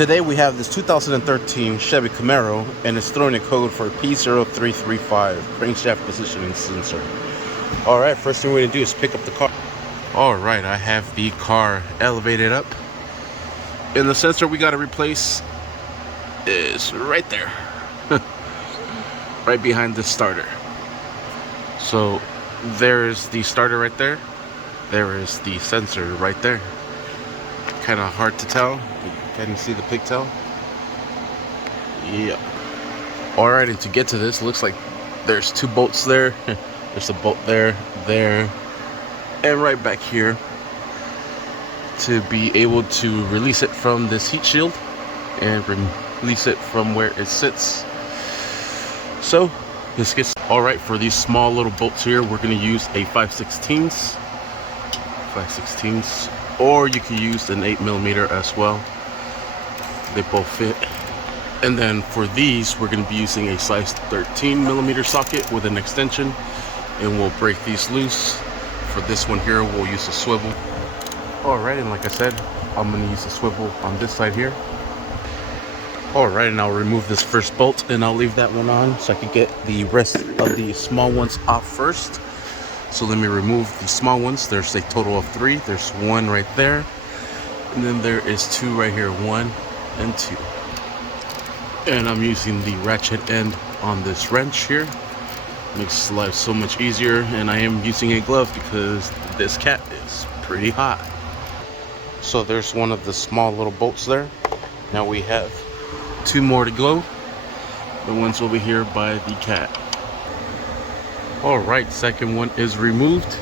Today we have this 2013 Chevy Camaro, and it's throwing a code for P0335 crankshaft positioning sensor. Alright, first thing we're going to do is pick up the car. Alright, I have the car elevated up, and the sensor we got to replace is right there. Right behind the starter. So there's the starter right there. There is the sensor right there. Kind of hard to tell. Can you see the pigtail? Yeah. Alright, and to get to this, looks like there's two bolts there. There's a bolt there, and right back here to be able to release it from this heat shield and release it from where it sits. So this gets alright. For these small little bolts here, we're going to use a 5/16, or you can use an 8mm as well. They both fit. And then for these, we're going to be using a size 13mm socket with an extension, and we'll break these loose. For this one here, we'll use a swivel. Alright, and like I said, I'm going to use a swivel on this side here. Alright, and I'll remove this first bolt, and I'll leave that one on so I can get the rest of the small ones off first. So let me remove the small ones. There's a total of 3. There's 1 right there, and then there is 2 right here, 1 and 2. And I'm using the ratchet end on this wrench here. Makes life so much easier, and I am using a glove because this cat is pretty hot. So there's one of the small little bolts there. Now we have 2 more to go. The one's over here by the cat. Alright, second one is removed.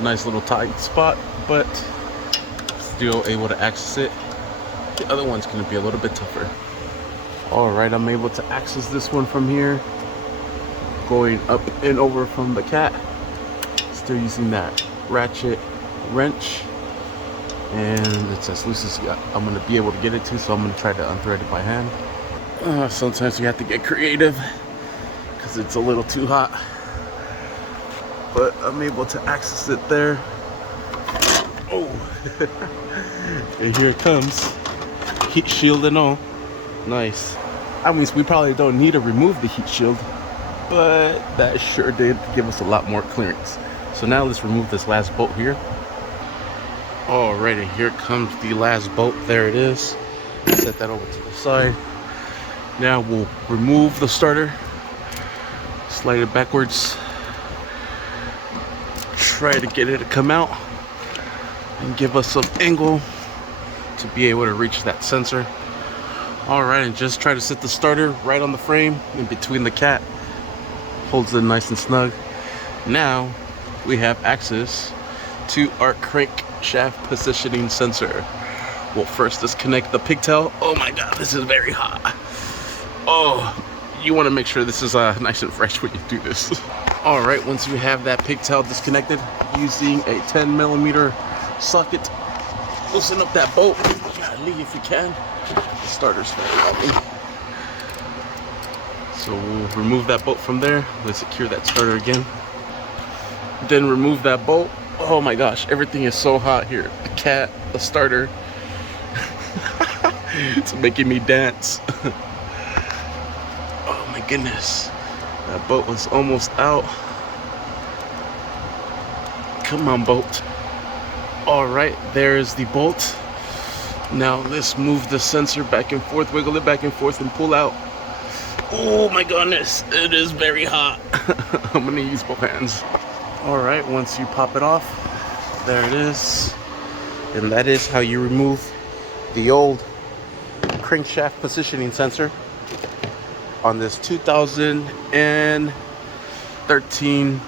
Nice little tight spot, but still able to access it. The other one's going to be a little bit tougher. Alright, I'm able to access this one from here, going up and over from the cat. Still using that ratchet wrench, and it's as loose as I'm going to be able to get it to, so I'm going to try to unthread it by hand. Sometimes you have to get creative because it's a little too hot, but I'm able to access it there. Oh, and here it comes, heat shield and all. Nice. I mean, we probably don't need to remove the heat shield, but that sure did give us a lot more clearance. So now let's remove this last bolt here. Alrighty, here comes the last bolt. There it is. Set that over to the side. Now we'll remove the starter, slide it backwards, try to get it to come out and give us some angle to be able to reach that sensor. Alright, and just try to set the starter right on the frame in between the cat. Holds it nice and snug. Now we have access to our crankshaft positioning sensor. Well, first disconnect the pigtail. Oh my god, this is very hot. Oh, you want to make sure this is nice and fresh when you do this. Alright, once you have that pigtail disconnected, using a 10mm socket, loosen up that bolt. Golly, if you can. The starter's very heavy. So we'll remove that bolt from there. Let's secure that starter again. Then remove that bolt. Oh my gosh, everything is so hot here. The cat, the starter. It's making me dance. Oh my goodness. That bolt was almost out. Come on, bolt. Alright, there's the bolt. Now let's move the sensor back and forth, wiggle it back and forth, and pull out. Oh my goodness, it is very hot. I'm gonna use both hands. Alright, once you pop it off, there it is. And that is how you remove the old crankshaft positioning sensor on this 2013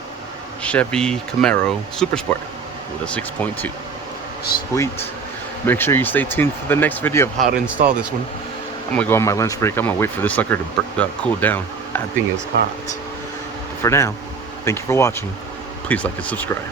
Chevy Camaro Super Sport with a 6.2. Sweet. Make sure you stay tuned for the next video of how to install this one. I'm gonna go on my lunch break. I'm gonna wait for this sucker to cool down. That thing is hot. But for now, thank you for watching. Please like and subscribe.